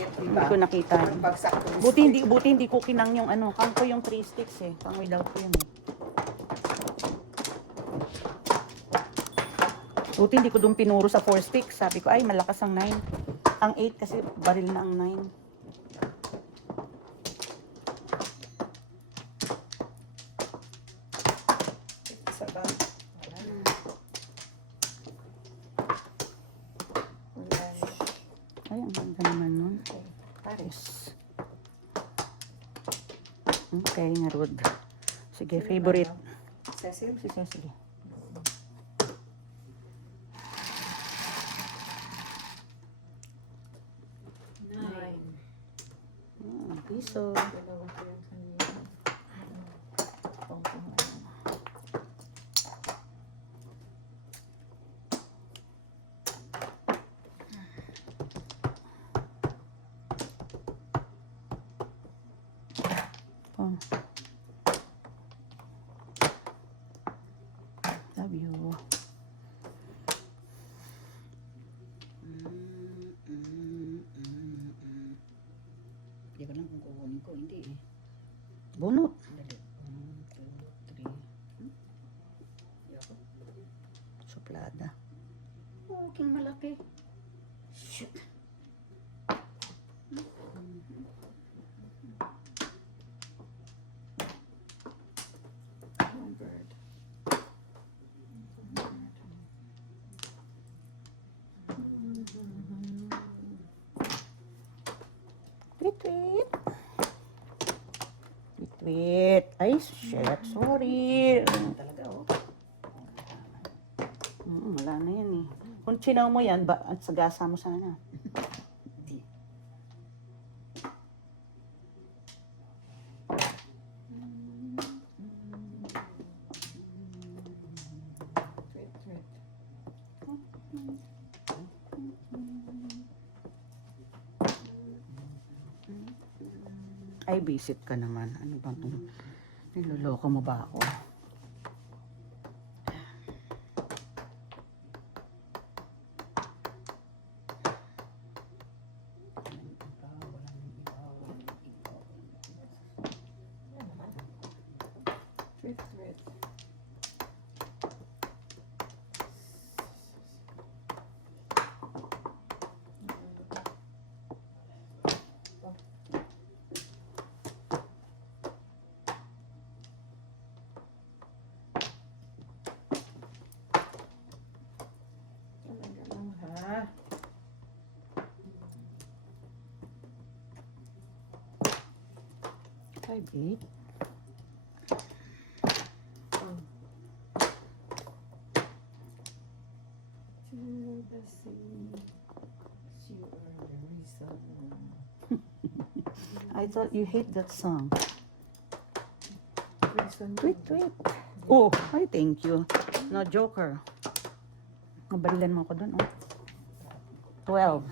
it, Hindi diba? ko nakita. Bagsak ko. Buti hindi ko kinang yung ano. Kang ko yung 3 sticks eh. Pang without ko yun eh. Buti hindi ko doon pinuro sa 4 sticks. Sabi ko, ay malakas ang 9. Ang 8 kasi baril na ang 9. Isa ba? Wala na. Wala na. Ay, ang ganda naman nun. Okay. Pares. Okay, Narud. Sige, favorite. Cecil? Sige. Piso. Dalawa ko yung kanina. Oh. Love you. Hindi ko lang kung kukunin ko. Hindi eh. Bunot. Dali. 1, 2, 3. Suplada. Oh, king malaki. Shoot. Bird. Tweet. Tweet. Ay, shit. Sorry. Talaga, oh. Wala na yan eh. Kung chinaw mo yan, at sagasa mo sana. Hindi. Tweet. Ay, visit ka naman. Ano ba itong niloloko mo ba ako? Tweet. Talaga lang, ha? Five, eight. To the sea, you are the reason. I thought you hate that song. Reason. Tweet. Oh, ay, thank you. No, Joker. Nabalilan mo ako dun, oh. 12. Well,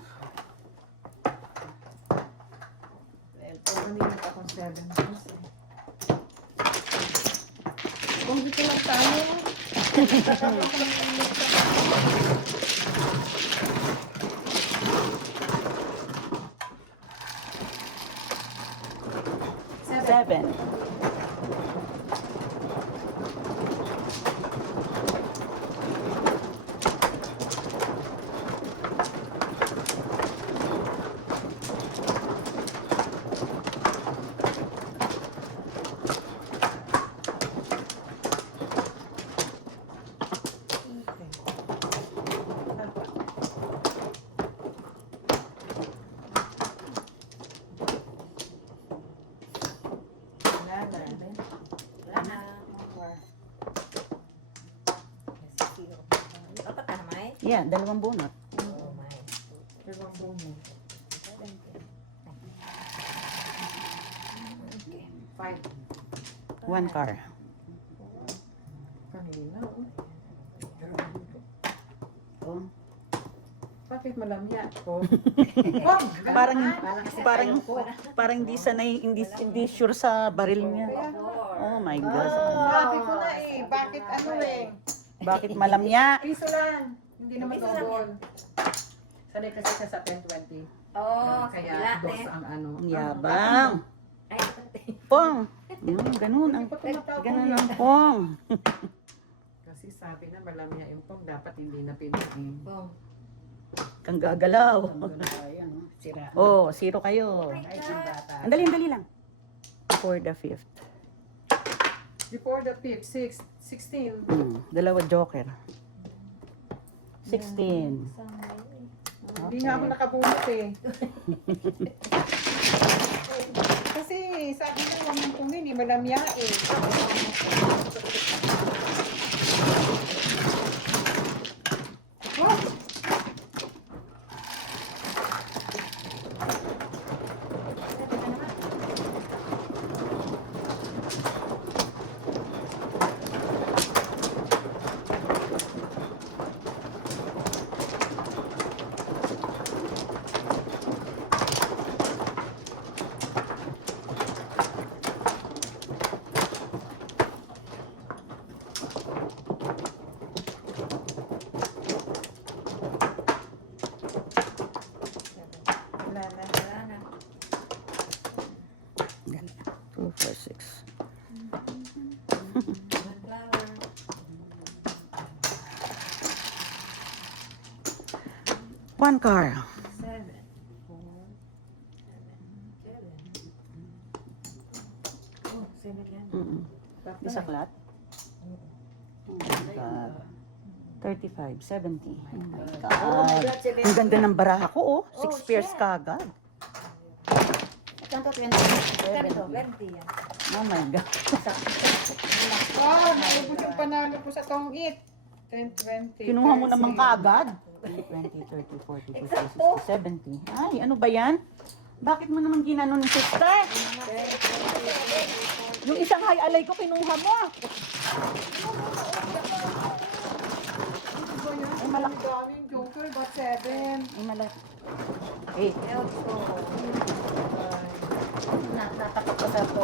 pag akong 7 kasi. Kung dito lang tayo. Seven. Yeah, dalawang bunot. Dalawang bunot. 5. One car. Kanina, oh. Oh. Bakit malamya ko? Parang hindi sanay, hindi sure sa baril niya. Oh my God. Sabi ko na eh, bakit ano eh? Bakit malamya? Piso lang. Hindi naman double. Sanay kasi siya sa 10-20. Oh, Kaya wala dos eh. ang ano. Ang yabang. Ay, Pong. Ganun ang, ganun ang pong. Kasi sabi na malamya yung pong dapat hindi na pinuin. Bong. Kang gagalaw. Sira. Oh, zero kayo. Ay, yung bata. Andali lang. For the fifth. Before the fifth, 16. Dalawa joker. 16. Hindi nga ako nakabunot eh. Kasi sabi na huwag mong tungin eh, malamya eh. What? Wala na. Wala na. 2, 4, 6. Sunflower. One car. 7. 4. 7. Oh, 7 yan. Isa flat. Oh my God. 35, 70. Oh my God. Oh my God, 7. Ang ganda ng baraha ko, oh. Oh, 6 pairs shit. kagad. Kanto 20. Ganito, 20 yan. Oh my God. Oh, naubos yung panalo ko sa tong it. 10, 20. Kinuha mo 30. naman kaagad. 20, 30, 40, 50, 60, 70. Ay, ano ba yan? Bakit mo naman ginano ni sister? Yung isang high alay ko, kinuha mo. Ay, malaki. Ang daming joker, but 7. Ay, malaki. 8. Natakot ko sa to.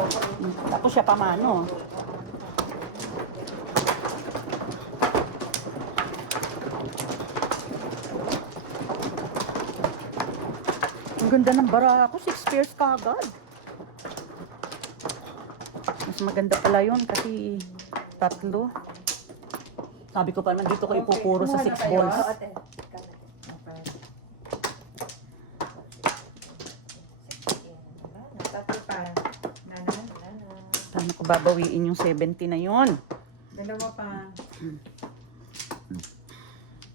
Tapos siya pamano. Ang ganda ng baraha ko, 6 pairs kagad. Mas maganda pala yun kasi tatlo. Sabi ko pa naman dito ko ipupuro sa 6 balls. Okay. Tatlo pa. Nana. Paano ko babawiin yung 70 na yon? Dalawa pa.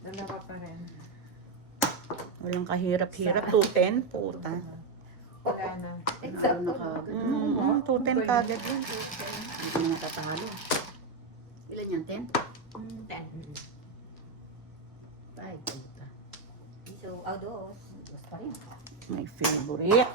Dalawa pa rin. Walang kahirap-hirap. 210, puta. Wala na. Exacto. 210 kagad yun. Hindi ko na natatalo. Ilan yan? 10? 10. 5. Puta. So, outdoors. Tapos pa rin. My favorite.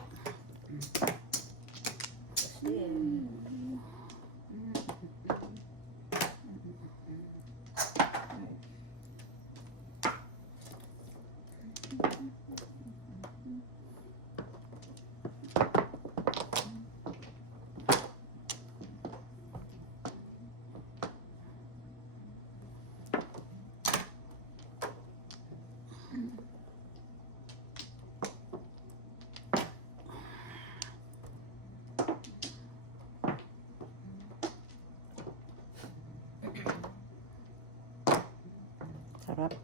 Sarap.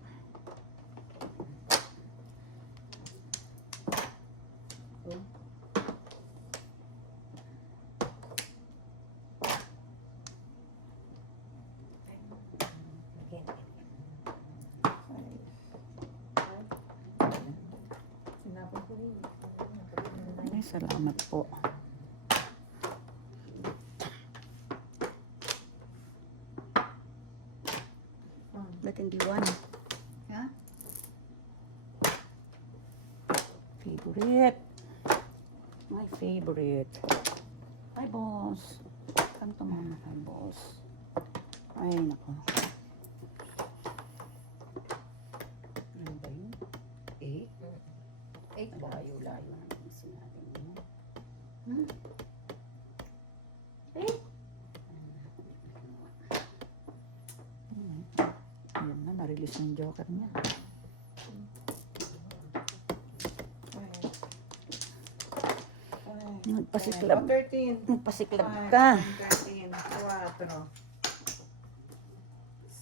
Sinapon ko rin. Ay, salamat po. Ba't hindi one? Ha? Favorite. My favorite. Hi, boss. Come to mama, hi, boss. Ay, nako. Ano ba yun? 8? 8 balls. Layo-layo naman sinabi mo. Ayan na, na-release ng joker niya. Magpasiklab. 13. Magpasiklab ka. 13. 4.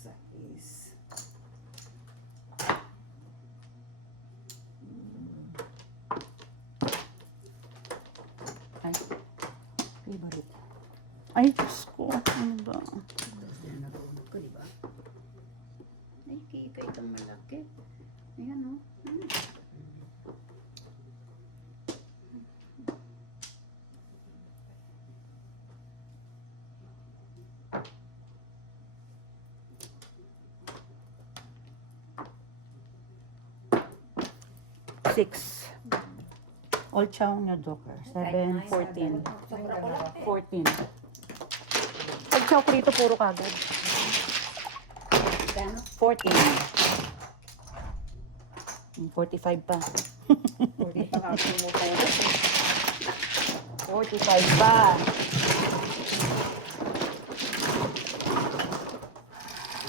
6. Ay, favorite. Ay, Diyos ko. Ano ba? Tapos na narunod ko, di ba? Ay, kika itong malaki. Ayan, oh. Six. All chow na joker. 7, 14. Sobra ko lang. 14. Pag chow ko rito, puro kagad. Kano? 14. 45 pa. 45 pa.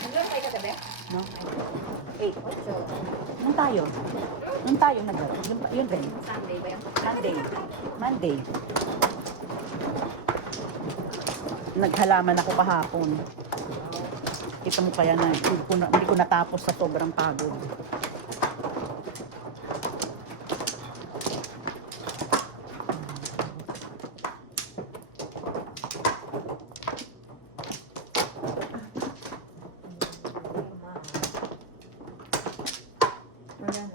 Hanggang kayo katabi? No? 8. So, Nung tayo? Nung tayo na ba? Yun rin. Sunday ba yan? Monday. Monday. Naghalaman ako kahapon. Kita mo kaya na hindi ko natapos sa sobrang pagod. Wala na.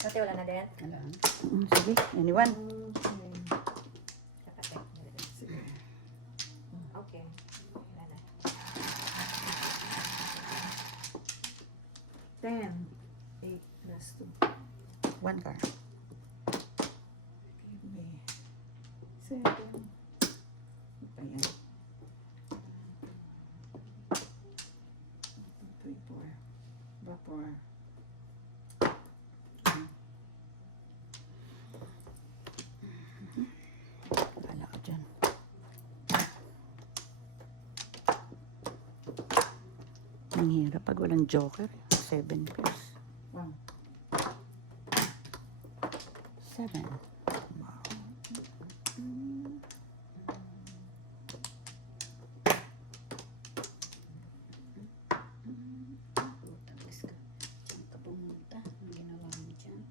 Ate, wala na din. Wala. Sige, anyone? Okay. Wala na. 10. 8 plus 2. One car. Give me 7. Ano pa yan? 3, 4. Vapor. Wala ka dyan. Ang hirap pag walang joker. 7 plus. 1. 7. Tapos ka. Saan ka pumunta? Ang ginawa mo dyan?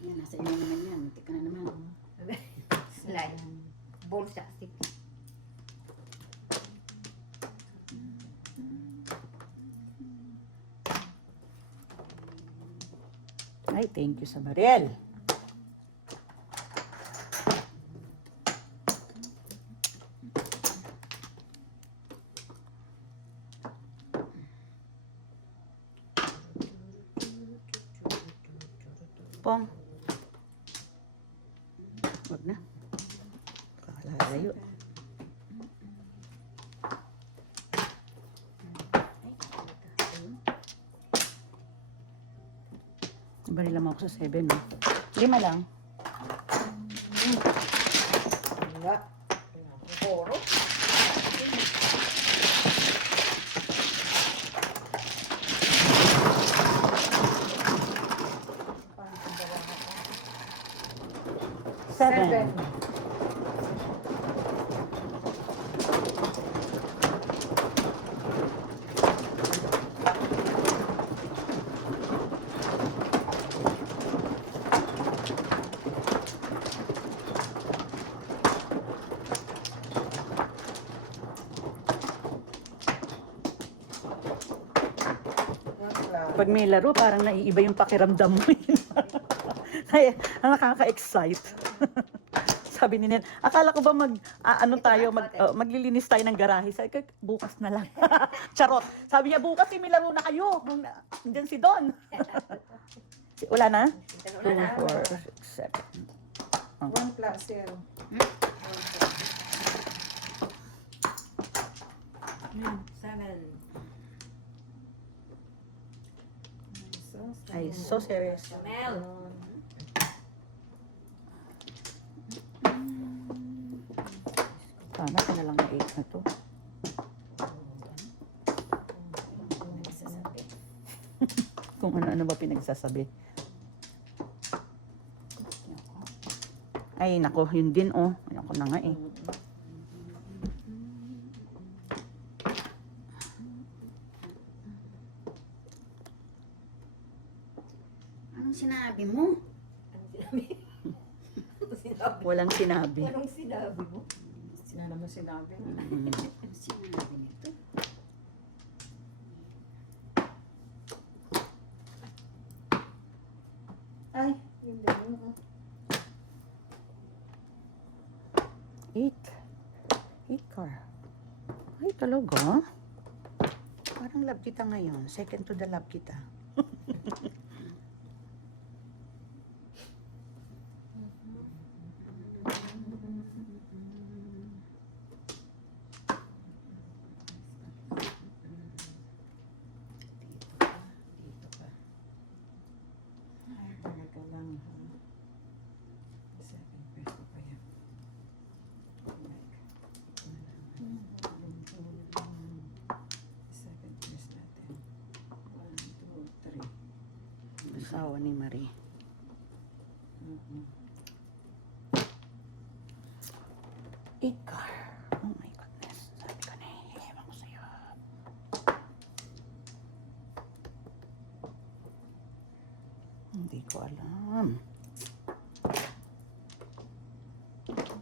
Yan, nasa inyo naman yan. Muntik ka na naman. Slide. Ball sa stick. Ay, thank you sa Mariel. Pong. Wag na. Kakalayo. Barila mo ako sa 7, no? 5 lang. Wala. Puro. Seven. Pag may laro, parang naiiba yung pakiramdam mo. Ay, nakaka-excite. Sabi ni Nen, akala ko ba maglilinis tayo ng garahe. Sabi ko, bukas na lang. Charot. Sabi niya, bukas may laro na kayo. Nandiyan si Don. Wala na? 2, 4, 6, 7. 1 plus 0. Seven. Ay, so serious. Mel. Sana ka na lang na 8 na to. Nagsasabi. Kung ano-ano ba pinagsasabi. Ay, nako, yun din, oh. Ayoko na nga, eh. Anong sinabi mo? Anong sinabi? Anong sinabi? Walang sinabi. Anong sinabi mo? Sina naman sinabi. Mm. Anong sinabi nito? Ay, yun din. 8. 8 car. Ay, talaga? Parang love kita ngayon. Second to the love kita. Dito pa. Ay, talaga lang, ha? 7 peso pa yan. Seven pesos natin. 1, 2, 3. Asawa ni Marie. Mhm. 8 car. Oh my goodness. Sabi ko na, ewan ko sa'yo. Hindi ko alam.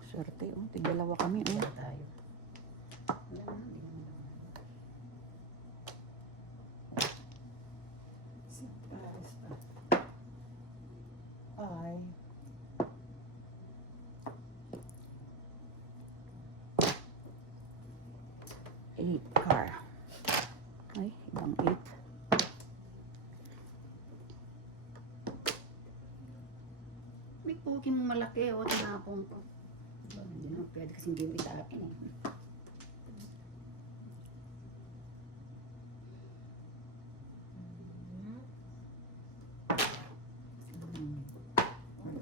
Swerte, oh. Tigdalawa kami, oh. Tayo. Wala na, hindi mo na. Surprise pa. Ay. Eight car. Ay, ibang 8. May puki mo malaki o tinapon ko. Hindi na pwede kasi hindi mo itapin eh.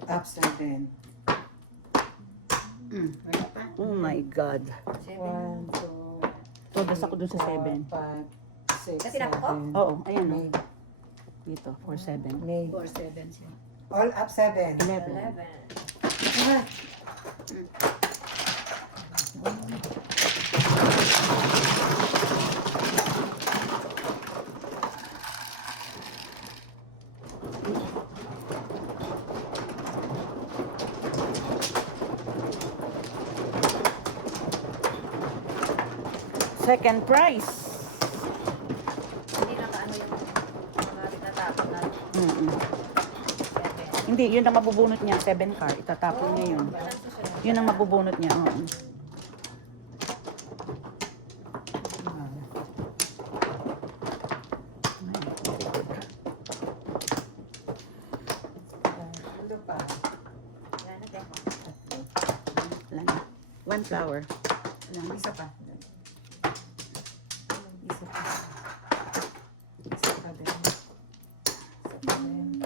Up 7. Wala pa. Oh my God. 1, 2, Todas ako dun sa 7. 5, 6, Kasi napo ko? Oo, ayan, May, oh. Dito, 4-7. May. 4-7 siya. All up 7. 11. 11. Ah, Second prize. Hindi na kaano yung mga tinatapon na. Mm-mm. Hindi, yun ang mabubunot niya. 7 car. Itatapon niya yun. Walang susunod. Yun ang mabubunot niya. Oo. Ay, very good. ano pa? Wala na, te. Wala na. 1 flower. Isa pa. Isa pa. Isa pa din. 7.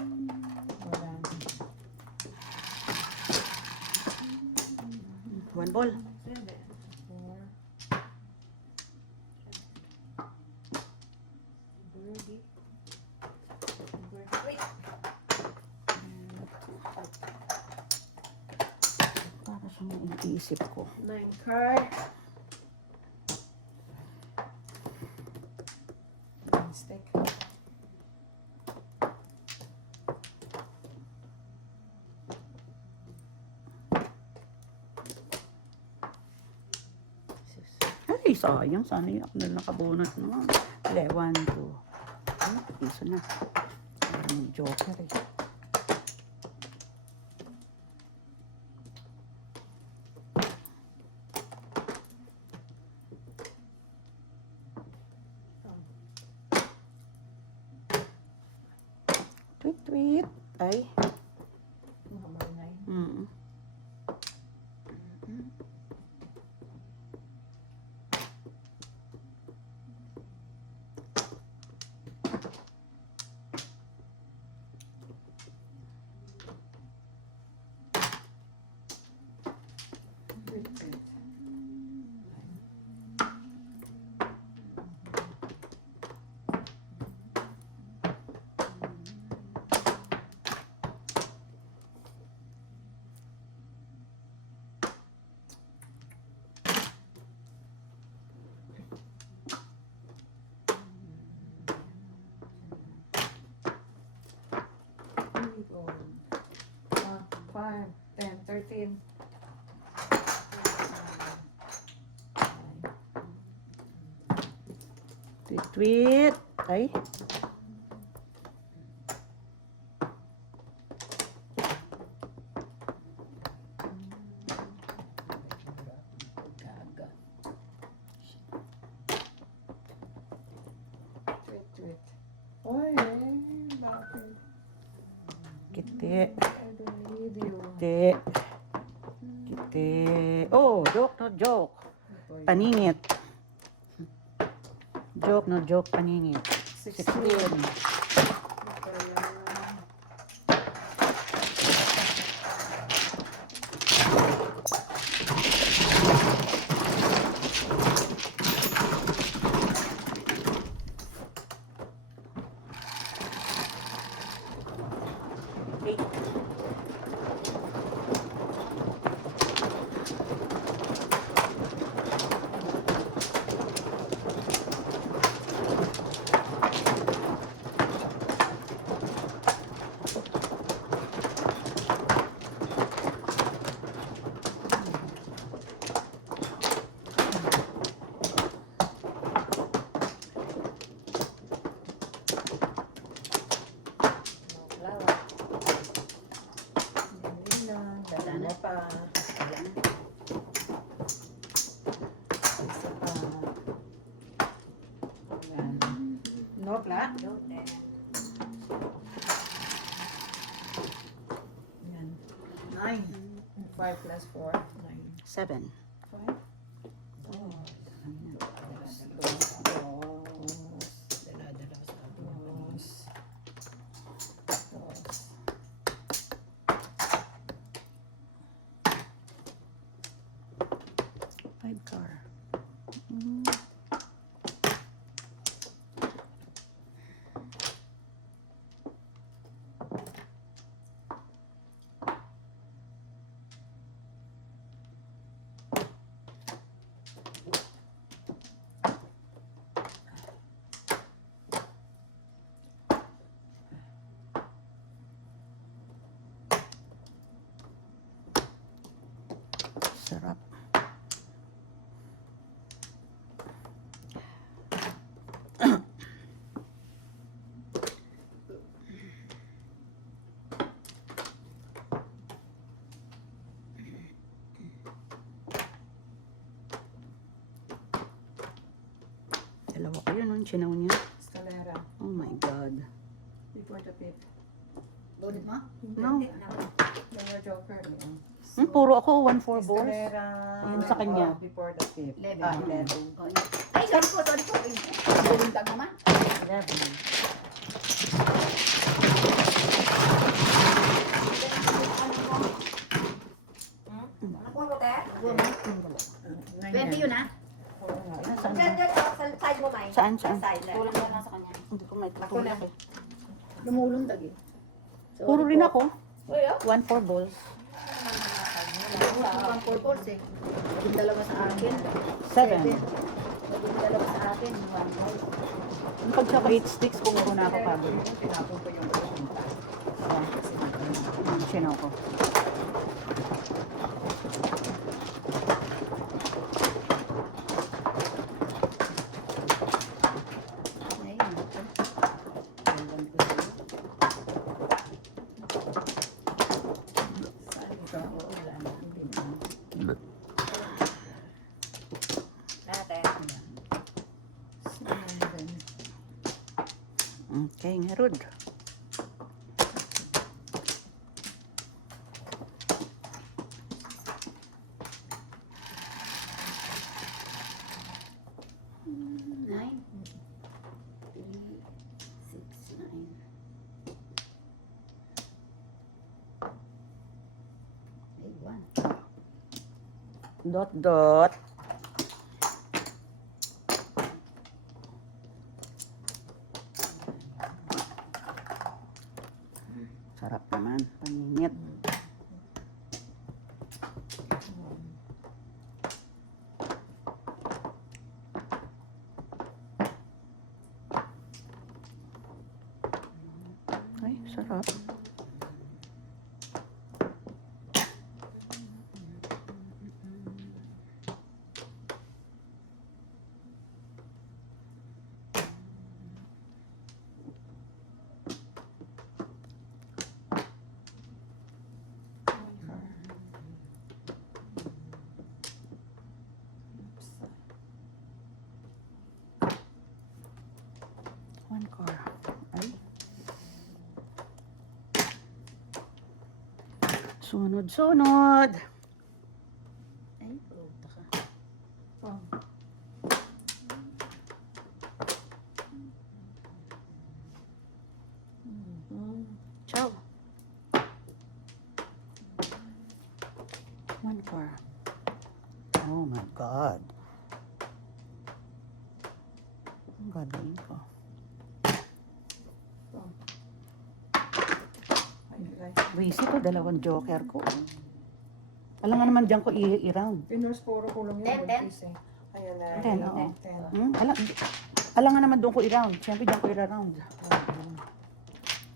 Wala na. 1 ball. 7. 4. Birdie. Birdie. Wait. Para siyang iniisip ko. 9 card. Mistake. Ay, sayang. Sana yung ako na nakabunot no. 1, 2. Ay, piso na. Parang may joker eh. Tweet, tweet. Ay. Number 9. Mm. 13. Tweet. Ay. Gaga. Wait. Oy, bakit? Kiti. I don't need you. Kiti. Kiti. Oh, joke no joke. Paningit. Joke no joke, paningit. 16. 16. Flower. Yun lang. Dala na pa. Ayan. Isa pa. Ayan. No, pla? Yun, then. Ayan. 9. 5 plus 4. 9. 7. 5. Five car. Sarap. Dalawa ko yun, ang chinaw niya. Escalera. Oh my God. Before the fifth. Ulit mo? No. Yung joker. Puro ako, 1-4 balls. Escalera. Yun sa kanya. Before the fifth. 11. 11. Oh, ay, sorry po. Bulindag naman. 11. Nakuha ko, te? Buwan mo. 20 yun, ha? Saan? Diyan, sa side mo, May. Saan? Sa side. Kulang lang nasa kanya. Hindi ko may tutulak eh. Lumulundag eh. Sorry Puro rin po. ako. Uy, oh. 1-4 balls. Mukhang 4 balls eh. Yung dalawa sa akin. 7. Yung dalawa sa akin. 1 ball. Yung pag siya 8 sticks, puro na ako pagod. Tinapon ko yung pumunta. Chinaw ko. Ayun. Ate. Okay, ngarod. Nine. 3, 6, 9. Ay, 1. Dot, dot. Sarap naman, paningit. Ay, sarap. Sunod-sunod. Ay, puta ka. Oh. Ciao. 1, 4. Oh my God. Ang gagawin ko. Wisit to, dalawang joker ko. Alam nga naman dyan ko i-round. Pinusporo ko lang Ten, yung ten. buntis eh. Ayan na. 10, oo. 10. Alam nga naman doon ko i-round. Siyempre dyan ko i-round.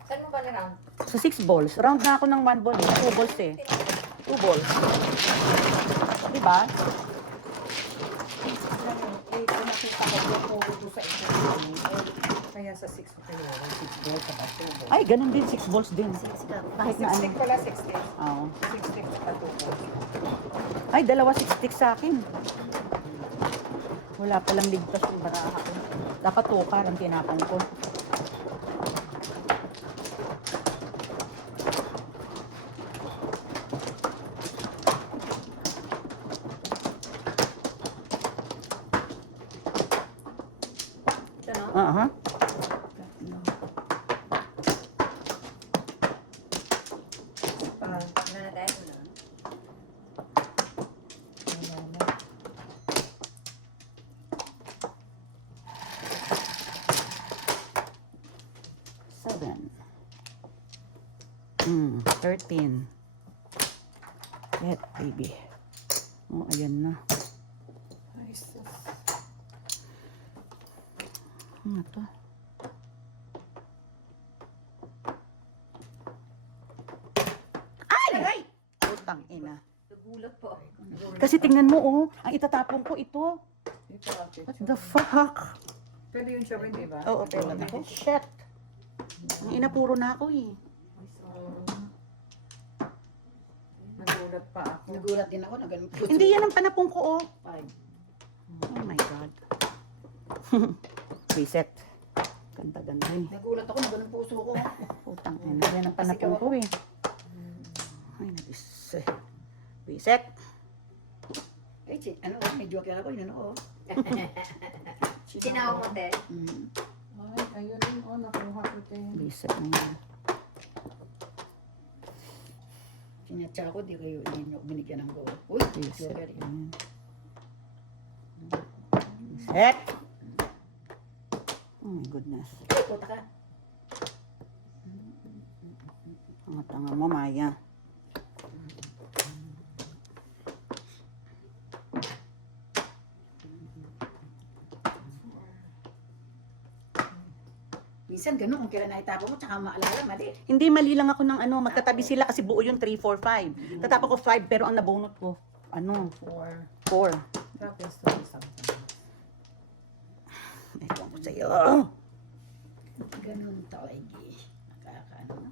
Saan mo ba na-round? Sa 6 balls. Round na ako ng 1 ball. 2 balls eh. 2 balls. Diba? 8 na nakita ko yung photo ko sa ito. Kaya sa 6 ko kayo. 6 balls sa 2 balls. Ay, ganun din. 6 balls din. Kahit na 6 ano. stick pala, 6 sticks. Oo. 6 sticks sa 2 balls. Ay, dalawa 6 sticks sa akin. Wala palang ligtas yung baraha ko. Dapat tukar ang tinapang ko. Ito, no? Aha. Pag nanatay mo na. Seven. 13. Get, baby. Oh, ayan na. Ay, sus. Ano to? Ay! Utang ina. Nagulat po. Kasi tingnan mo, oh. Ang itatapon ko ito. Ito, ate. What the fuck? Pwede yun siya, di ba? Oo, pero ako. Shit. Ang ina, puro na ako eh. Nagulat pa ako. Nagulat din ako na ganun. Hindi yan ang panapong ko, oh. 5. Oh my God. Reset. Ganda-ganda eh. Nagulat ako na ganun puso ko. Putang ina. Yan ang panapong ko eh. Ay, nabis. Reset. Eh, ano, may joke ako, yun ano, oh. Sinawag mo, te. Mm. Ay, ayun yun. Oh, nakuha ko din. Reset na yan. Sinatsa ko, di kayo hindi ako binigyan ng go. Uy, Reset. joker. Ayan. Reset. Oh my goodness. Puta ka. Ang tanga mo, Maya. Minsan ganun, kung kailan nakitapo mo, tsaka maalala, mali. Hindi, mali lang ako ng ano, magkatabi sila kasi buo yung 3, 4, 5. Tatapos ko 5 pero ang nabunot ko, ano, 4. 4. Tapos to something. Ewan ko sa'yo. Ganun talaga. Nakakaano.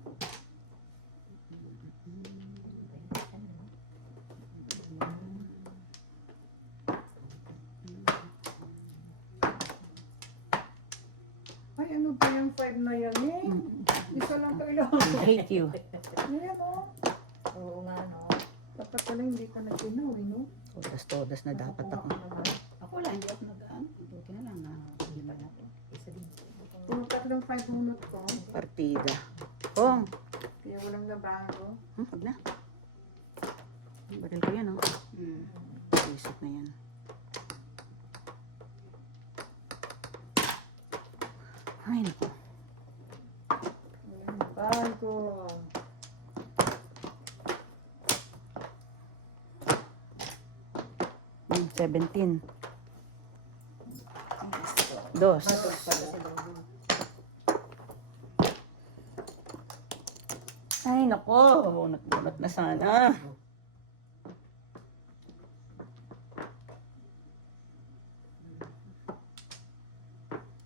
Ay, ano ba yung 5 na yan eh? Isa lang kailangan. I hate you. Ayan oh. Oo nga, no? Dapat pala hindi ka naginaw eh, no? Todas-todas na dapat ako. Ako wala, hindi ako nag-aan. Buti na lang na. Hindi ba na ako? Isa din. Puro tatlong 5 hunot ko. Partida. Oh, Kaya walang nabago. wag na. Baril ko yan, oh. Mm. Isip na yan. Ay, naku. Walang bago. Hmm, 17. Dos. Ay, nako. Nagbunot na sana.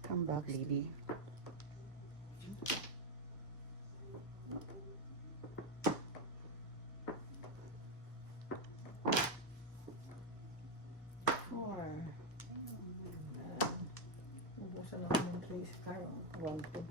Come back, lady. Ubusan ako ng 3 star. 1, 2.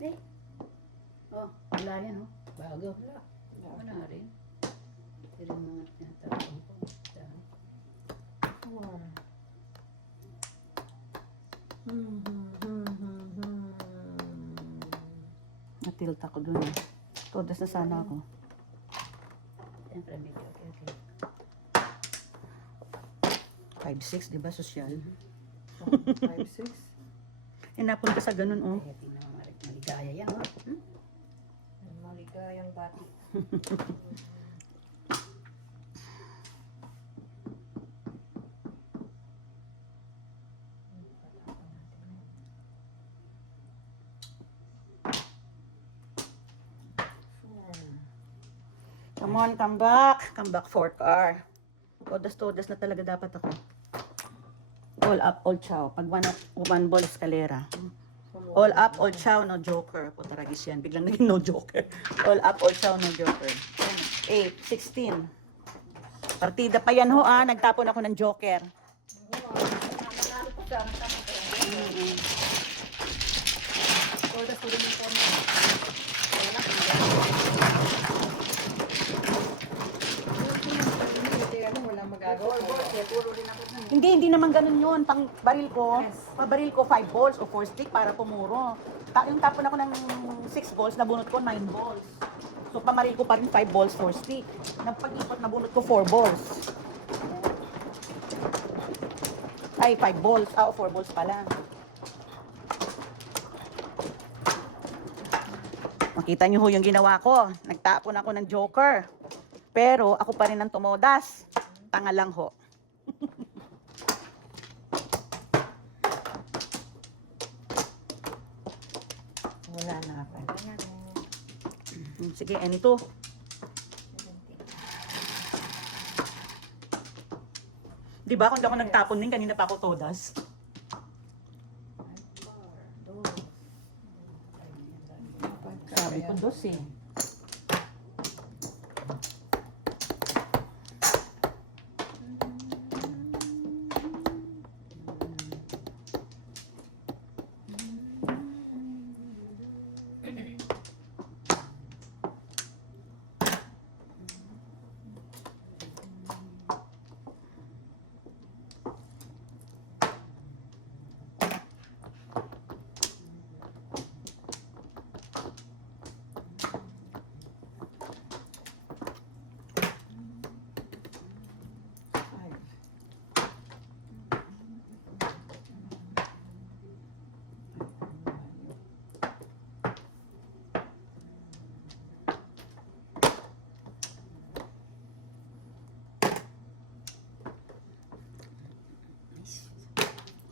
Eh. Oh, wala rin, oh. Bago. Wala rin. Pero mga tinatawag ko. Natilt ako dun eh. Todas na sana ako. Siyempre, medyo okay. 5-6, di ba? Sosyal. 5-6. Eh, napunta sa ganun, oh. Kaya tingnan mo, maligaya yan, oh. Maligayang bati. Come on, come back. Come back, 4R. Todas na talaga dapat ako. All up, all chow. Pag one ball, escalera. All up, all chow, no joker. Putaragis yan. Biglang naging no joker. All up, all chow, no joker. 8, 16. Partida pa yan ho, ah. Nagtapon ako ng joker. Todas ko rin yung phone. Walang magagawa. Hindi naman ganun yun. Pang baril ko, pabaril ko 5 balls o 4 stick para pumuro. Yung tapon ako ng 6 balls, nabunot ko 9 balls. So pamaril ko pa rin 5 balls, 4 stick. Nagpag-ipot, nabunot ko 4 balls. Ay, 5 balls. O 4 balls pala. Makita niyo ho yung ginawa ko. Nagtapon ako ng joker. Pero ako pa rin ang tumodas. Tanga lang ho. Wala na ako. Sige, any to. Di ba kung di ako nagtapon din, kanina pa ako todas. Sabi ko dos eh.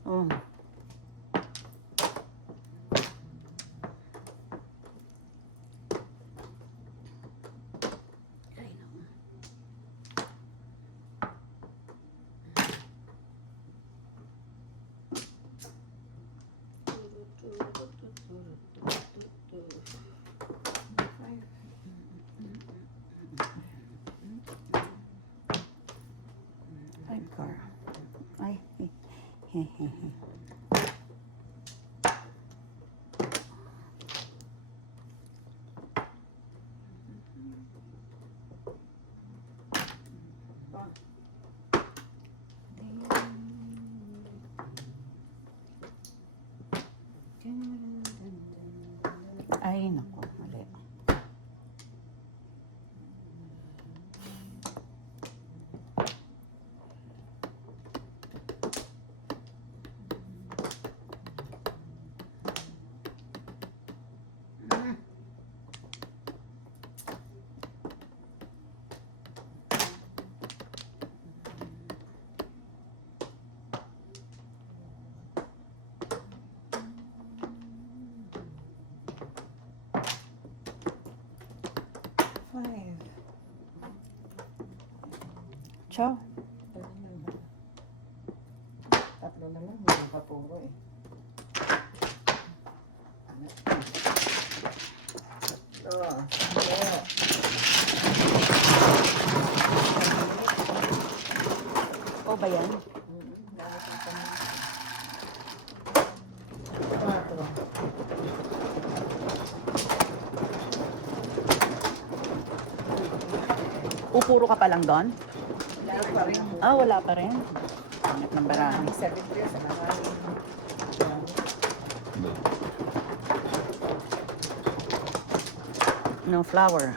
Oh. Car. Ay. Ay, naku, mali. Ciao. Tatlo na lang, hindi pa puro eh. O ba yan? Pupuro ka pa lang doon? Wala pa rin. Ah, wala pa rin. Pangit ng barahan. Maraming 7 years. Maraming. No flour.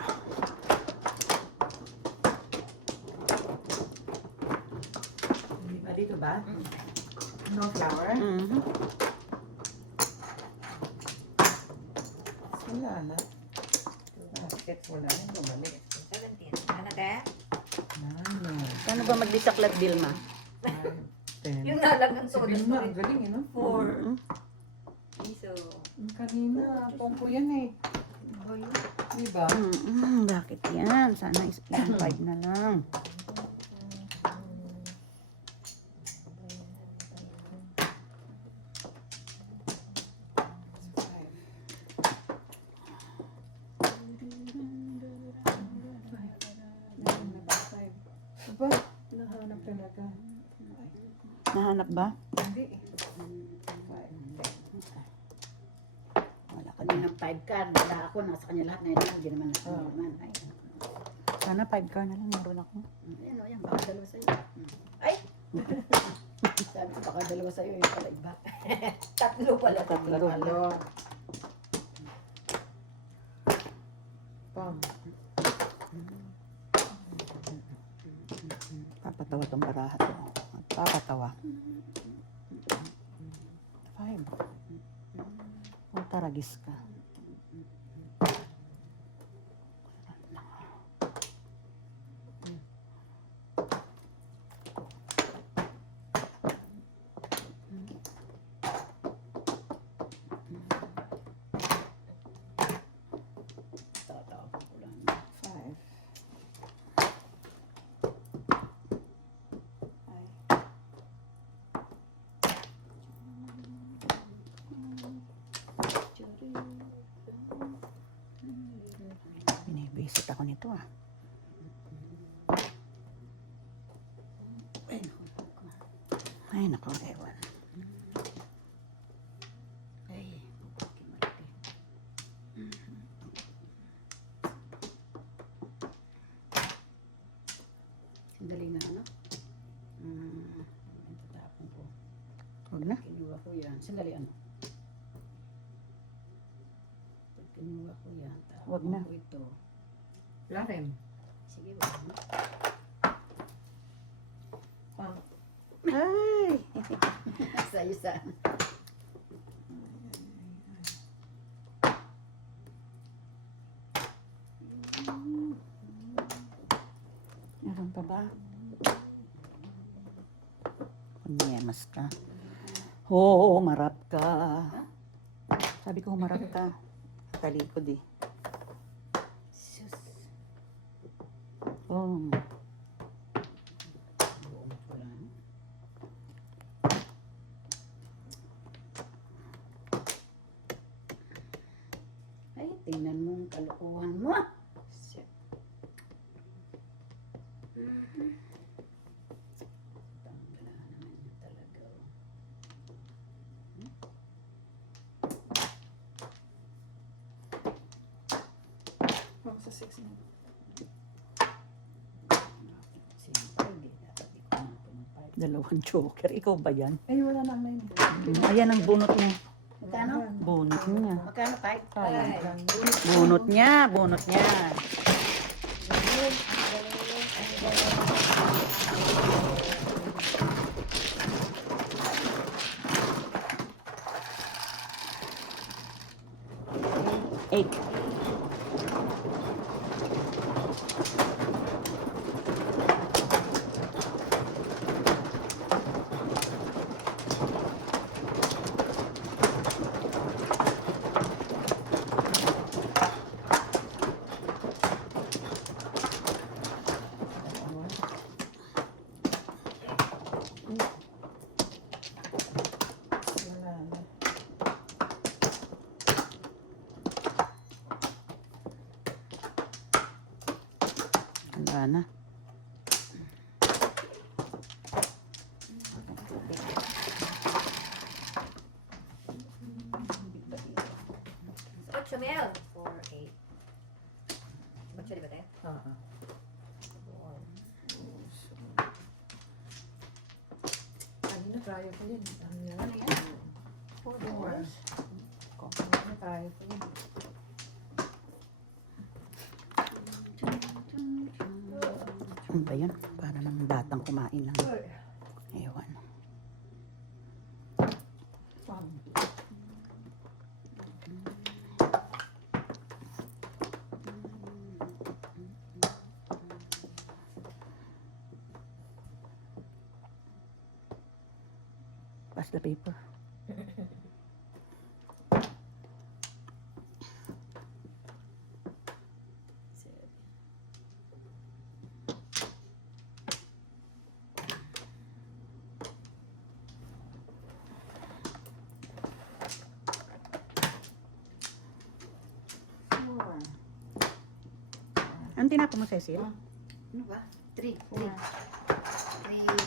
Hindi ba dito ba? No flour? Mhm. Wala na. Basket wala na. Bumalik. 17. Ano te? Nano. Paano ba magbisaklat, Dilma? 10. Yung nalagang Si sodas Vilma, ko ang rin. galing, no? 4 Mhm. piso. Ang kanina, pongko yan eh. Diba? Bakit yan? Sana isang 5 na lang. Aba, nahanap talaga. Nahanap ba? Hindi. Wala ka Kanina dyan. 5 card. Wala ako. Nasa kanya lahat na yun. Hindi naman ako. Oh. Naman. Ay. Sana 5 car na lang. Meron ako. Ayan o. Yan. Baka dalawa sa'yo. Ay! Sabi ko baka dalawa sa'yo. Yung pala iba. Tatlo pala. Tatlo. Halo. Pam. Papatawa tong baraha to. Papatawa. 5. O taragis ka. Tatapos ko lang. 5. Binibisit ako nito ah. Ay, naku. Ay nako, ewan. Ay, malaki, malaki. Sandali na ano? Tatapon ko. Huwag na. Kinuha ko yan. Sandali ano? Pag kinuha ko yan, tapon Wag na. ko ito. Wala rin. Sige, wag na. Pam. Ay! Sa'yo sa... Meron pa ba? Kunyemas ka. Oo, marap ka. Sabi ko, marap ka. Talikod eh. Sus. Oh. Buong ko lang. Ay, tingnan mo ang kalokohan mo. Shit. Tanggala naman niya talaga. Pam sa 6 na. Simple, di dapat di ko natin ng pipe. Dalawang joker. Ikaw ba yan? Ay, wala na ngayon. Ayan ang bunot niya. Magkano? Bunot niya. Magkano pipe? Ay. Bunot niya. Bunot niya. Eight. Wala na. Wala na. Sa 8 mil. 4, 8. 8 di ba tayo? Oo. tayo ko yun. Ano yan? Ano yan? 4 doors. Ano tayo ko yun? Ano ba yun? Para naman batang kumain lang. Ewan. Pass the paper. Anong tinapon mo, Cecil? Ano ba? 3. 3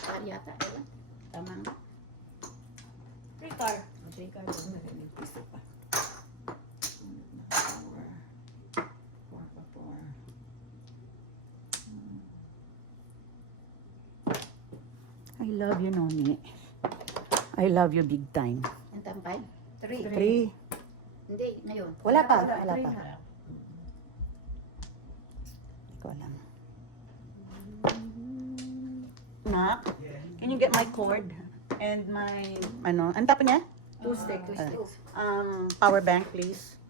car yata. Diba? Tama nga. 3 car. 3 car. Isa pa. 4 pa 4. I love you, Noni. I love you big time. Ang tampay? 3. 3. Hindi, ngayon. Wala pa. Wala, Wala three pa. na. Hindi ko alam. Nak, can you get my cord and my, ano, ang tapo niya? 2 stick. Power bank, please.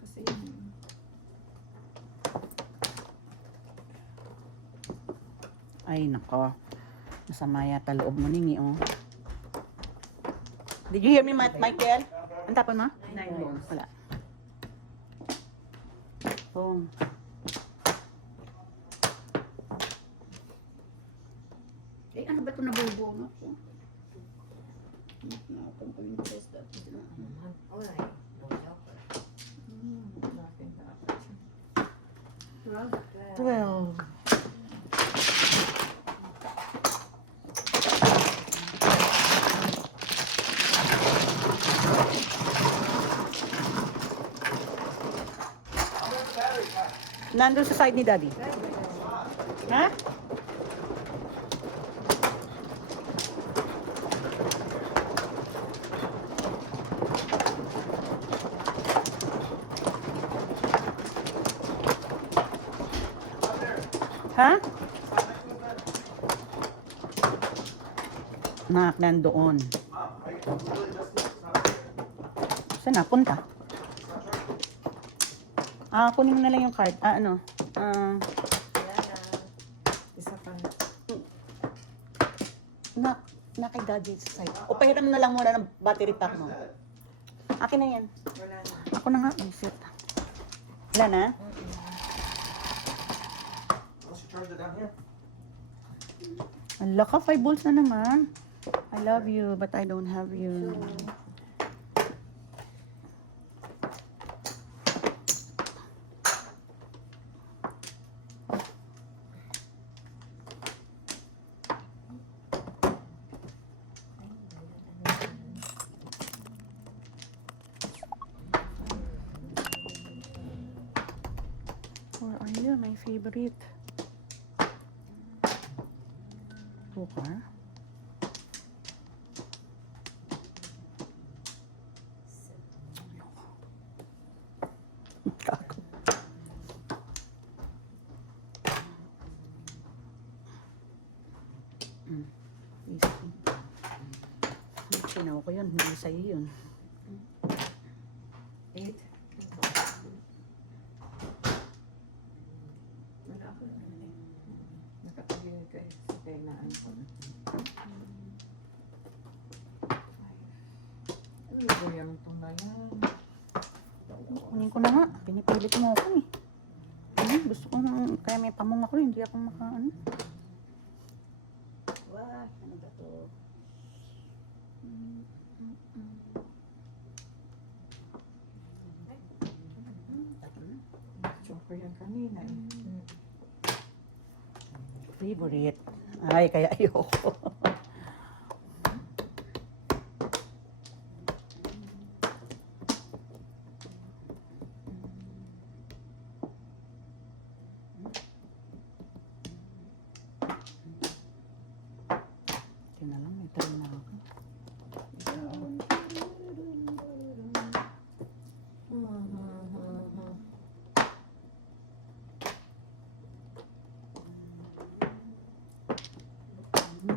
Kasi yun. Ay, nako. Masama yata loob mo, Nini, oh. Did you hear me, Michael? Ang tapon mo? 9 balls. Wala. Oh. Eh, ano ba ito nabubunot? Nakakang ko yung test dati. Alright. No joker. Nothing happened. 12. Nandun sa side ni Daddy. Ha? Ha? Nak, nandoon. Saan na? Punta. Kunin mo na lang yung card. Ano? Isa pa. Na kay Daddy sa side. O, pahiram na lang muna ng battery pack mo. Akin na yan. Wala na. Ako na nga. Ay, shit. Wala na? Ala ka, 5 volts na naman. I love you, but I don't have you. Where are you, my favorite? Joker. Gago. Easy. Sinaw ko yun, hindi sa'yo yun. 8. Wala ako na. Nakatagin ka sa kailangan ko. 5. Ano ba yung itong na yan? Kunin ko na nga. Pinipilit mo ako eh. Gusto ko na, kaya may pamong ako, hindi ako makaano. Wah, ano ba ito? Choker yan kanina eh. Favorite. Ay, kaya ayoko.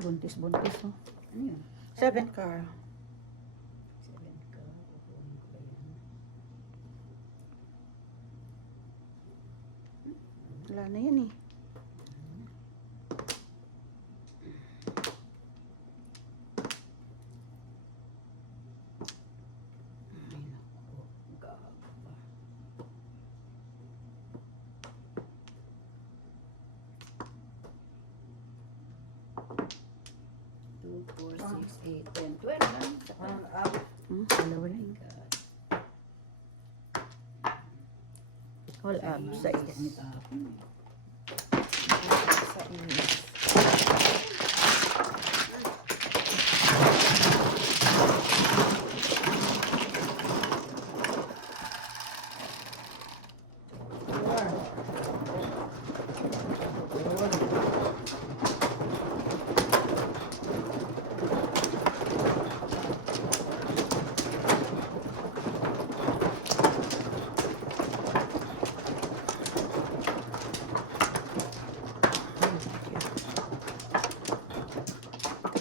buntis, oh. Ano yun? 7 car. 7 ka. Kukunin ko ba yan? Wala na yan eh. Ay, naku. Gaga pa. 2, 4, 6, 8, 10, 12 lang. Sa pa. Out. Dalawa Oh na. my God. All up, Ay, 6. gamit ako. Sa is.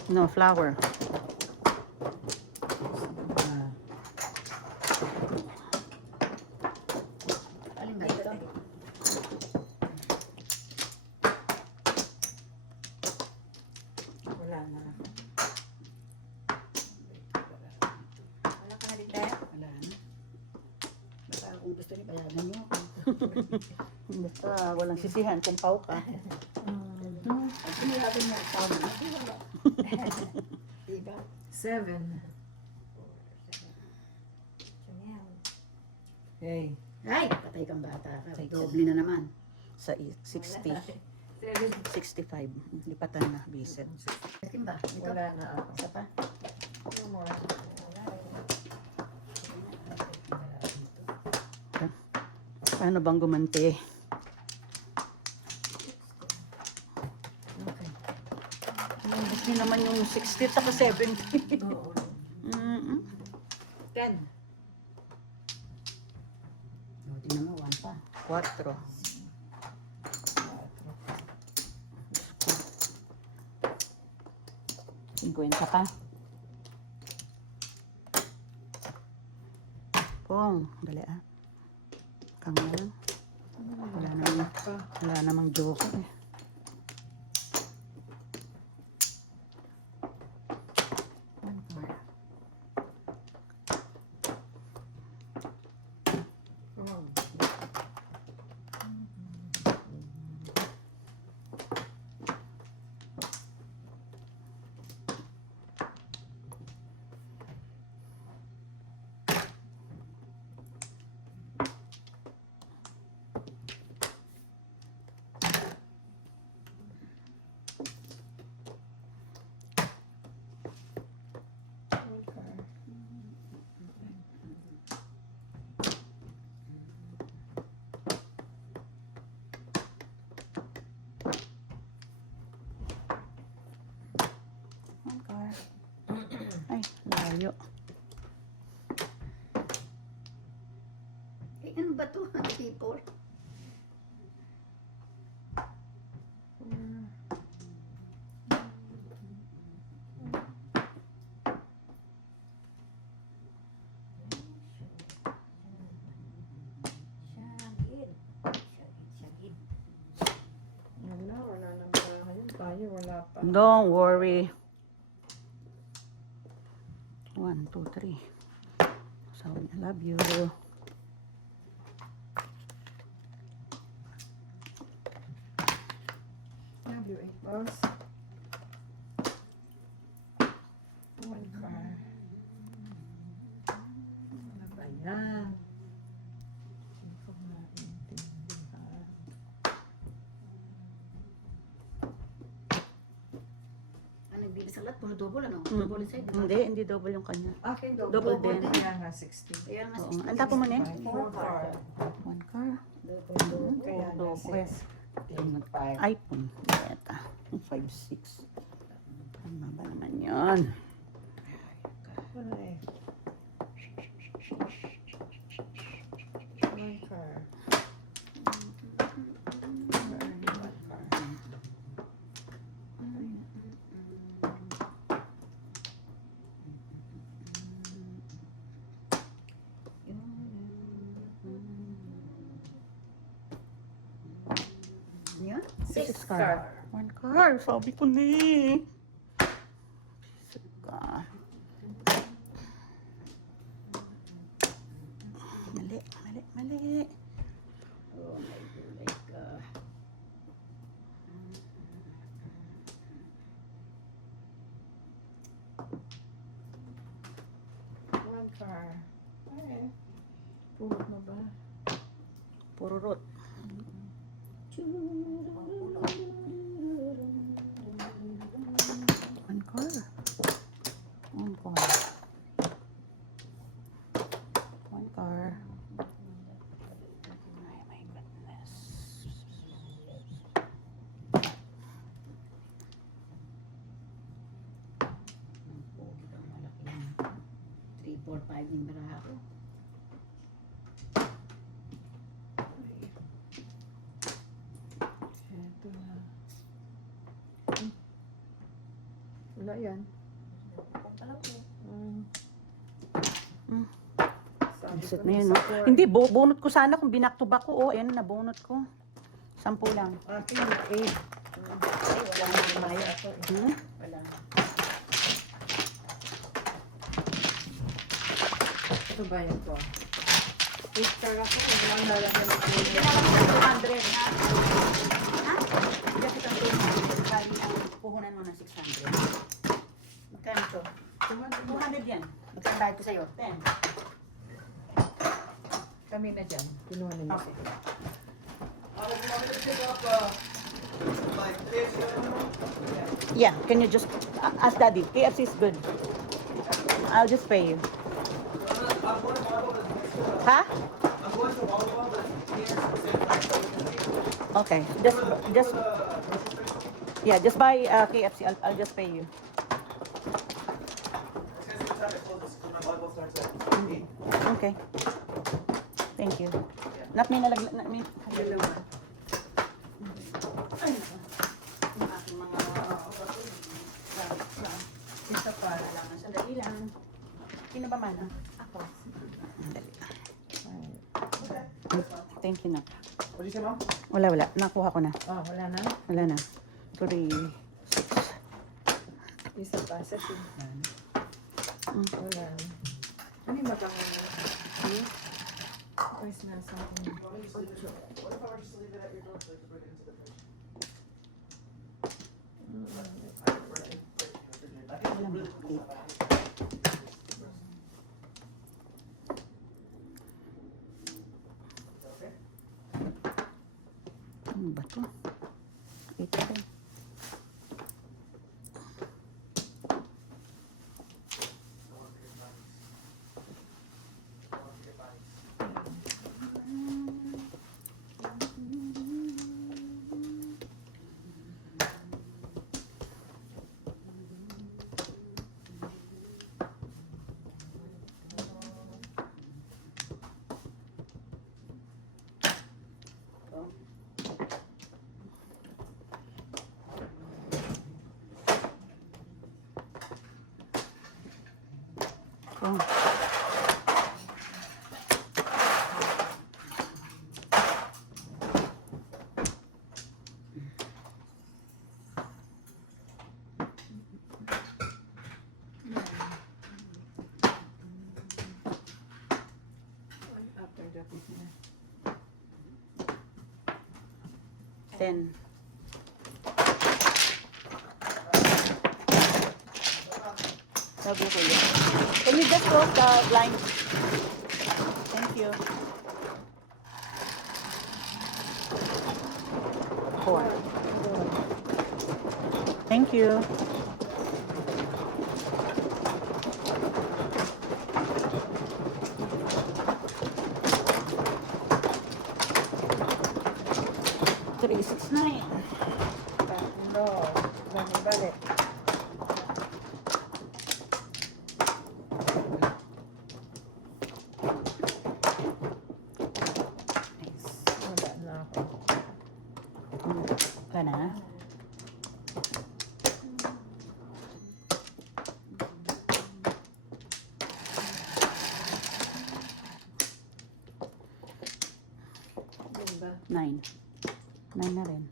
No, flower. Alin ba ito? Wala na. Wala ka na din tayo? Wala na. Baka kung gusto niyo, payagan niyo ako. Basta walang sisihan kung pau ka. Pag pinayagan niyo ako, di wala. Diba? 7. Chanel. Hey. Ay, patay kang bata ka. Doble na naman. Sa 60. 7. 65. Lipatan na, visit. Akin ba? Ito? Wala na ako. Isa pa? No more. Wala rin. Paano bang gumanti? Okay. Hindi naman yung 60 at 70. Oo. Mm-mm. 10. O, tingnan mo, 1 pa. 4. 50 pa. Pong, dali ah. Kang na lang. Wala namang joker eh. Come on. Ay, layo. Eh, ano ba to? People? Shagid. Shagid. Wala nang baraha yun. Tayo, wala pa. Don't worry. 1, 2, 3. So, I love you. W8 balls. 1 car. Ano ba yan? Hindi ko maintindihan. Ano, bilis ang lahat? Puro double, ano? Mm. Double side. Hindi double yung kanya. Akin Double din. Kaya nga 60. Kaya nga, Oo. Ang tapo mo na 4 car. 1 car. Kaya nga Double. 6. 5. iPhone. Beta. 5, 6. Tama ba naman yun? Ay. 1 car. niya? Six car. One car. Sabi ko na eh. Six car. Mali. Oh my God. One car. Okay. Pulot mo ba? Puro rot. One car. One car. One car. Ay, my goodness. Ang pogi daw, malaki lang. 3, 4, 5 yung baraha ko. Ito na. Wala yan. Sabi Set ko na yun, sa no? four. Hindi, bunot ko sana kung binak to back ko. Oh, ayan na, bunot ko. 10 lang. Akin, 8. Ay, wala na kumaya. Hmm? Wala na. Ito ba yan ko? 8 car ako. Wala na lang yan ang kulay. Kailangan mo ng 200 na. Ha? Hindi ako itang 200. Kali ang puhunan mo ng 600. Magkano to? 200 yan. Magkano bayad ko sa'yo? 10. Kami na dyan. Kinuha nila. Okay. Yeah, can you just ask Daddy? KFC is good. I'll just pay you. Huh? Okay, just yeah, just buy KFC. I'll just pay you. Okay. Thank you. Not me nalaglag, not me. Dalawa. Ay, naku. Yung aking mga Isa pa. kailangan. Sandali lang. Sino ba man? Ako. Sandali. Thank you na. What did you say, Mom? Wala. Nakuha ko na. Ah, wala na. Wala na. 3. Isa pa. Sa 10. Wala na. Ano yung mabango mo? Ay, sinasa ko. What if I were just to leave it at your door so you can bring it into the fridge? I can really put this back. Okay? Ano ba to? Ito. Oh. After that, na. 10. Sabi ko yan. Can you just close the blind? Thank you. 4. Thank you. Three, 6, 9. Tatlo. Balik. Wala na ako. Wala na. Yun ba? 9. 9 na rin.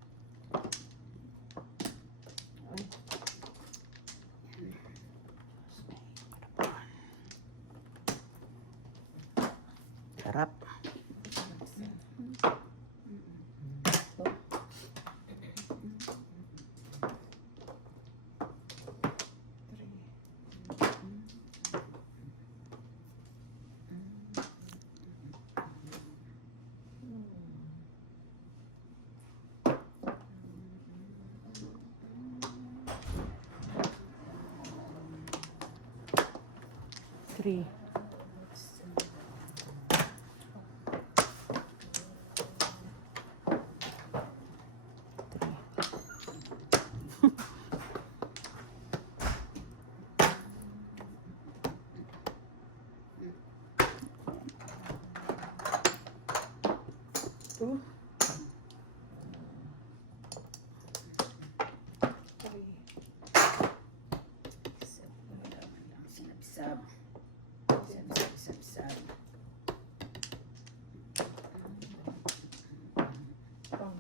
3. Two. Wala man lang sinabsab. Sab.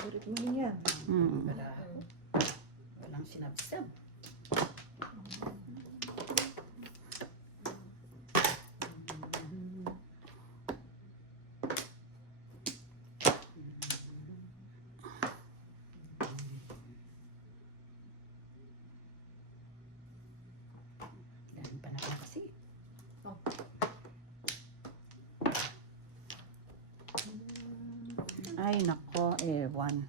Favorite mo rin yan. Wala. Walang sinabsab. Dahil pa na kasi. Ay, nako, ewan.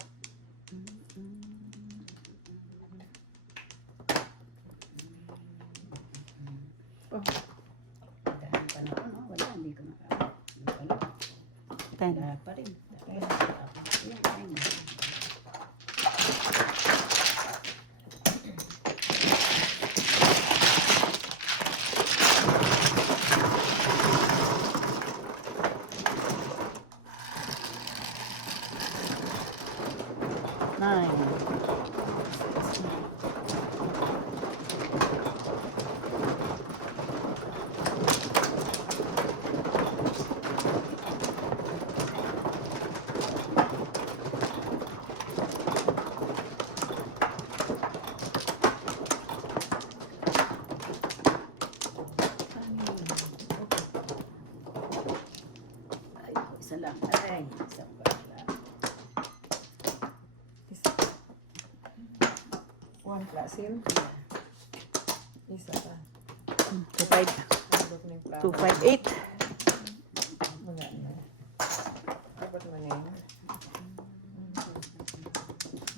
Dahil pa na ako, wala, hindi ko naka. Wala. 10. Wala pa rin. Yan, ayun. 9. Ay, isa lang. Ay, isang bala. One plus yun. Isa pa. 2, 5. Abot na yung plato. 2, 5, 8. Wala na. Abot mo na yun.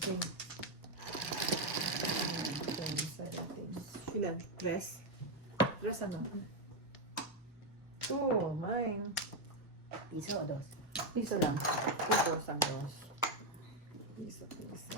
Okay. Ilan? Tres? Tres ano? Two, mine. Piso o dos? Piso lang. Two, dos ang dos. Piso, piso.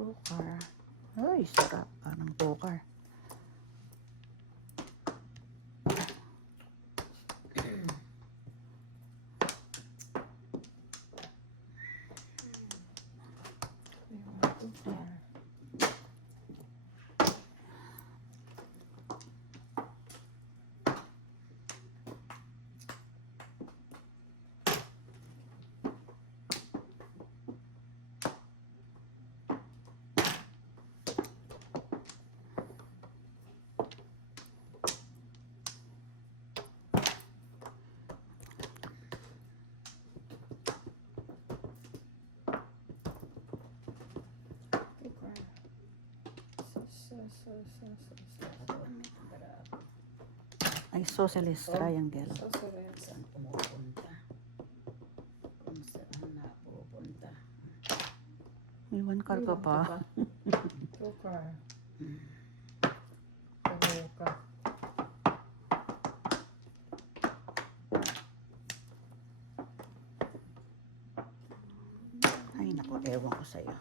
Two car. Ay, sarap. Parang 2 car. Ay, socialist triangle. Saan pumupunta? Kung saan napupunta? May 1 car ka pa. Two car. Pareho ka. Ay, naku, ewan ko sa'yo.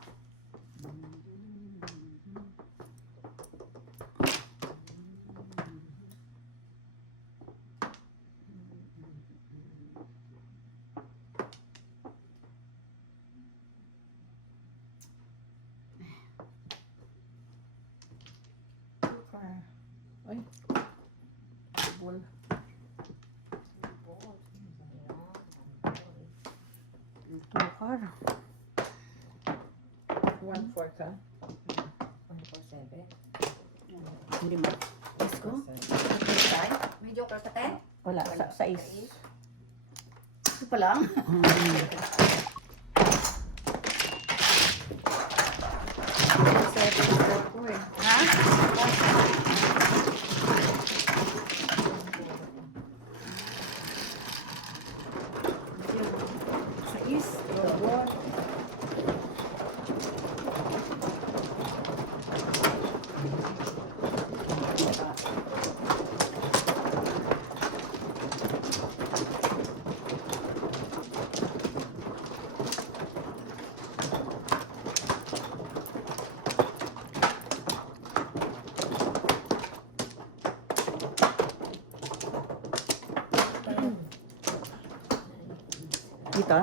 Two car. Ay. Ball. Two car. 1-4 ka? 147. Hindi mo. Let's go. May joker ka 10? Wala, sa is. Ito pa lang. Ko eh. Ha? Sa is, robot. Dito?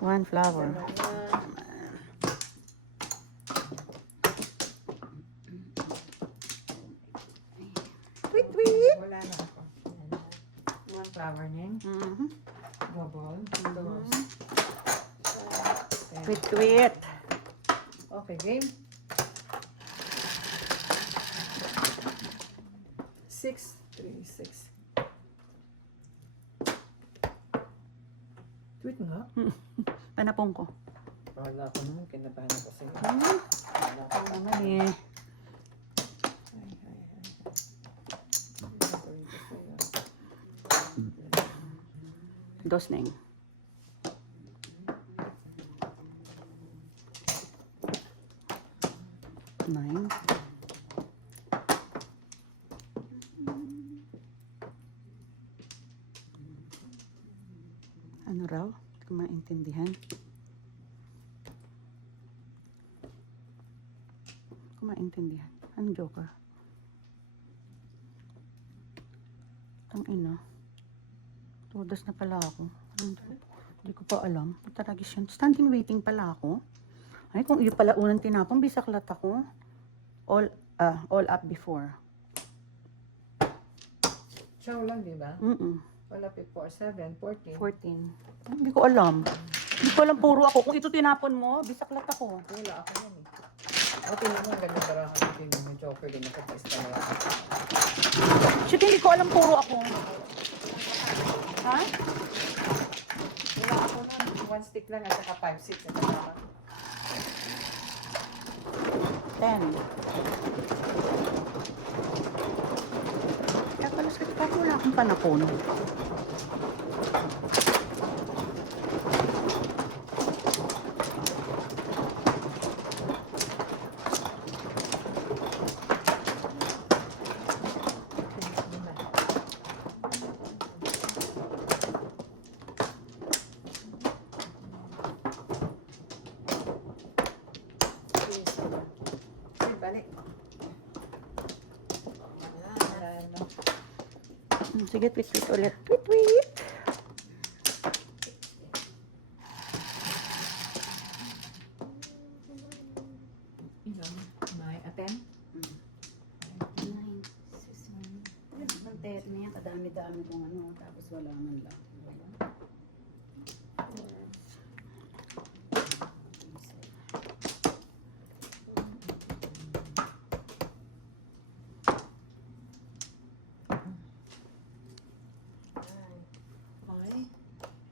One flower. Tweet, tweet. Wala na ako. 1 flower ning. Mhm. Double. Tweet, tweet. Okay, game. 6, 3, 6. Tweet nga. Panapong ko. Wala ko naman, kinabahan ako sa'yo. Ano naman eh. Ay. Gagawin ko sa'yo. Dos neng. Nine. Ano raw? Hindi ko maintindihan. Hindi ko maintindihan. Anong joker? Tang ina. Tudas na pala ako. Hindi ko pa alam. Taragis yun. Standing waiting pala ako. Ay, kung iyo pala unang tinapon, bisaklat ako. All up before. Chow lang, di ba? Wala 4, 7, 14. 14. Hindi ko alam. Hindi ko alam, puro ako. Kung ito tinapon mo, bisaklat ako. Wala ako yan eh. Okay naman, ganyan para hindi mo yung joker din ako. Pista na lang. Shit, hindi ko alam, puro ako. Ha? Wala ako na. 1 stick lang at saka 5, 6. 10. Kaya pala sa kapag wala akong panapon. Balik. Sige, tweet, tweet ulit. Tweet, tweet. May aten? 9, 6, 1. Ang tet niya, kadami-dami kung ano, tapos wala man lang. Wala.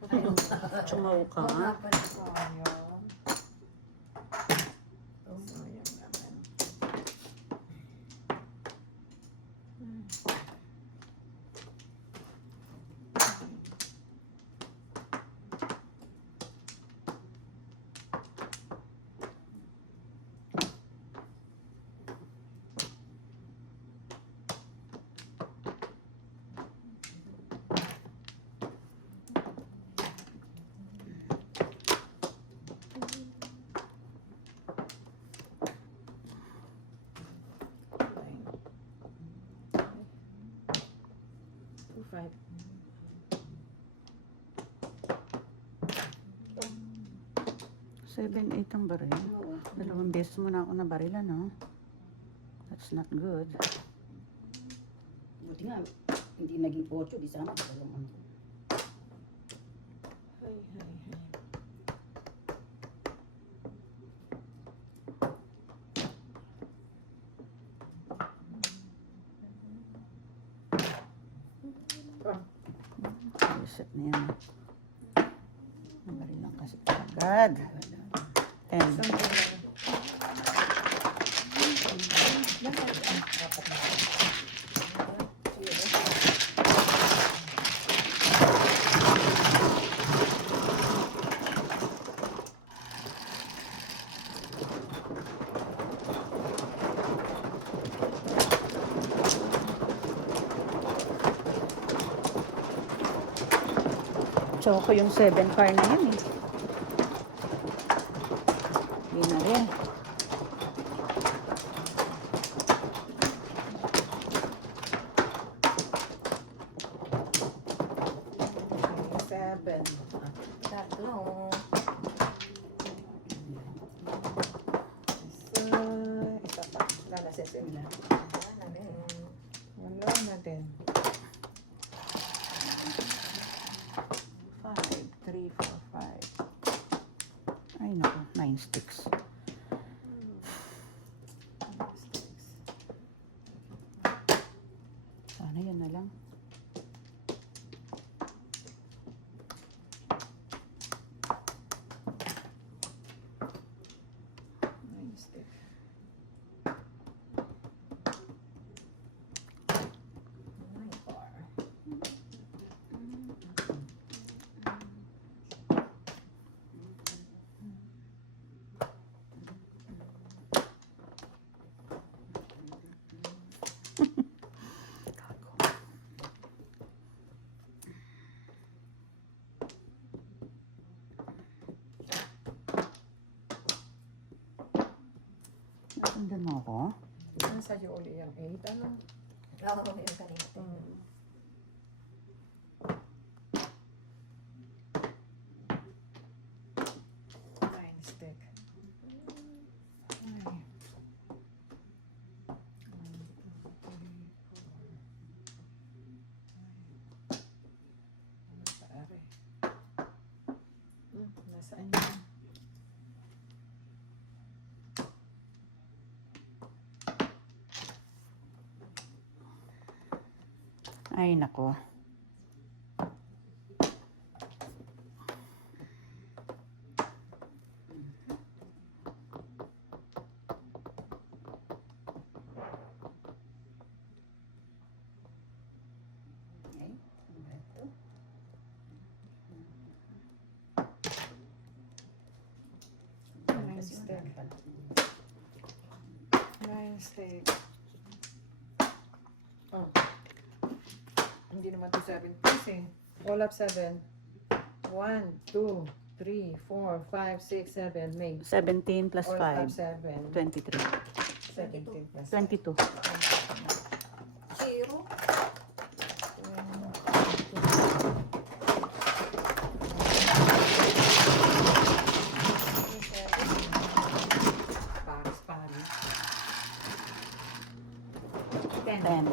5. Chumaw ka. Sayang. Five. Seven, 8 ang baril. Oo. Dalawang beses mo na ako nabarilan, no? That's not good. Buti nga, hindi naging 8, di sana. Walang ano. Hay. set na yan. Nabari lang kasi agad. 10. Choco yung 7 car na yun eh. Hindi na rin. Seven. Tatlo. Isa pa. Lala, seven na. Wala na rin. Wala na din. 5, 3, 4, 5. Ay naku, 9 sticks. Sana yan na lang. Nice stick. Nine bar. Sundan mo ako. Ano sa'yo uli yung 8? Ano? Oo, yung kanina. Nine stick. Ay. 1, 2, 3, 4, 5. Nasaan yun? Ay nako. Nine stick. Nine stick. Oh. Hindi naman to 7 piece eh. All up 7. 1, 2, 3, 4, 5, 6, 7. May. 17 plus All up 5. 7. 23. 17 plus 22. Zero. Paris, Paris. 10.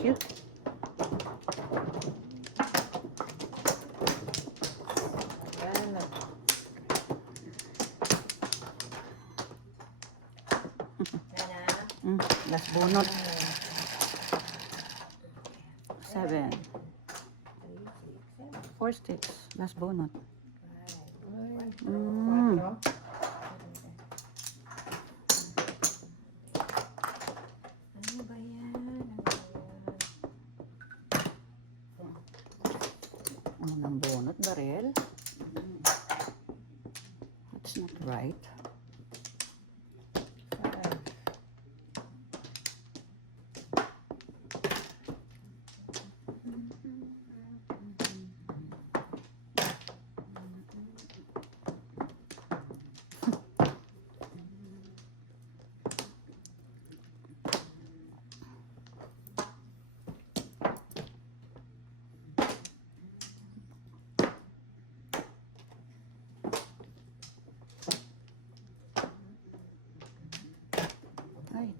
Cute. Yan. Last bonus. 7. 4 sticks. Last bonus. Ay, Mm. 4. Ano ba yan? Unang bonus, baril. That's not right. 5.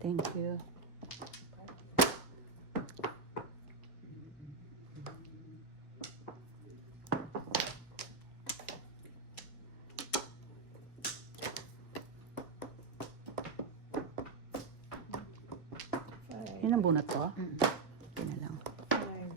Thank you. Five. Yun ang bunot ko? Okay na lang. Five.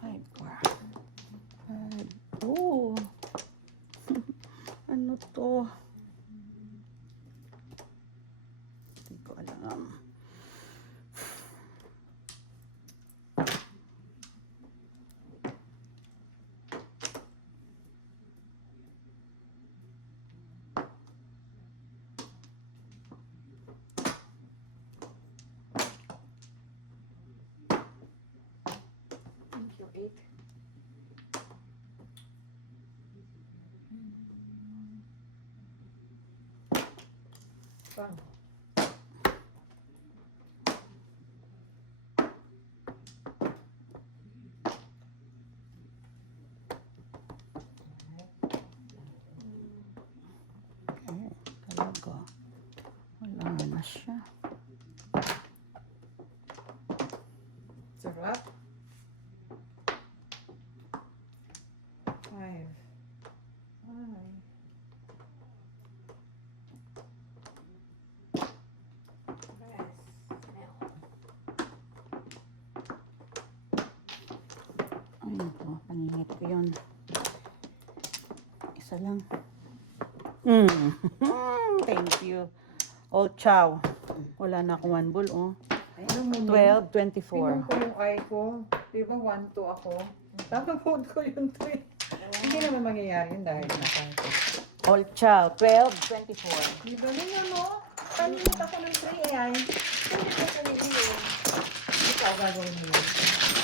Five, four. Five. Oh. Ano to? Hindi ko alam. Thank you. Eight. Bang. Oh, talaga. Wala na siya. Sarap. Five. Five. Ay, ito. Paningit ko yun. Isa lang. Thank you. Old chow. Wala na akong 1 bull, oh. Ano mo 12, 24. Tingnan ko yung eye ko. Di ba 1, 2 ako? Tama po ko yung 3. Hindi naman mangyayari yun dahil nakang ko. Old chow. 12, 24. Di ba nila mo? Paninit ako ng 3 ay. Hindi ko sa nila yun. Ikaw gagawin mo yun.